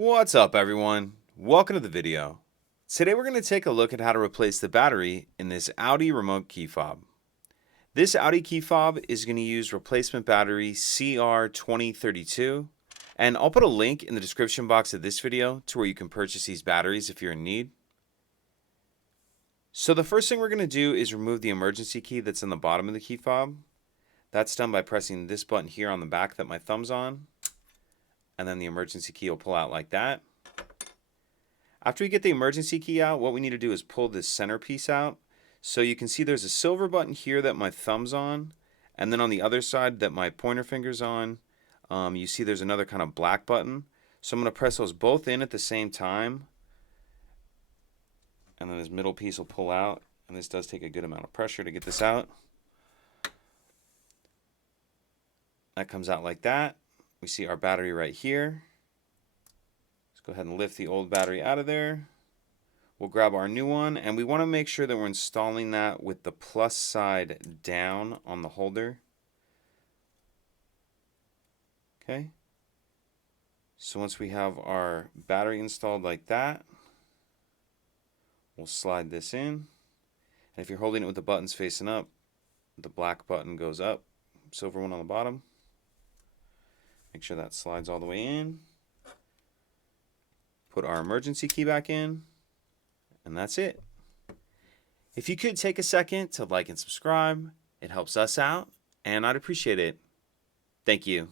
What's up, everyone? Welcome to the video. Today we're going to take a look at how to replace the battery in this Audi remote key fob. This Audi key fob is going to use replacement battery CR2032, and I'll put a link in the description box of this video to where you can purchase these batteries if you're in need. So the first thing we're going to do is remove the emergency key that's in the bottom of the key fob. That's done by pressing this button here on the back that my thumb's on, and then the emergency key will pull out like that. After we get the emergency key out, what we need to do is pull this center piece out. So you can see there's a silver button here that my thumb's on, and then on the other side that my pointer finger's on, you see there's another kind of black button. So I'm going to press those both in at the same time, and then this middle piece will pull out, and this does take a good amount of pressure to get this out. That comes out like that. We see our battery right here. Let's go ahead and lift the old battery out of there. We'll grab our new one, and we want to make sure that we're installing that with the plus side down on the holder. Okay. So once we have our battery installed like that, we'll slide this in. And if you're holding it with the buttons facing up, the black button goes up, silver one on the bottom. Make sure that slides all the way in. Put our emergency key back in, and that's it. If you could take a second to like and subscribe, it helps us out, and I'd appreciate it. Thank you.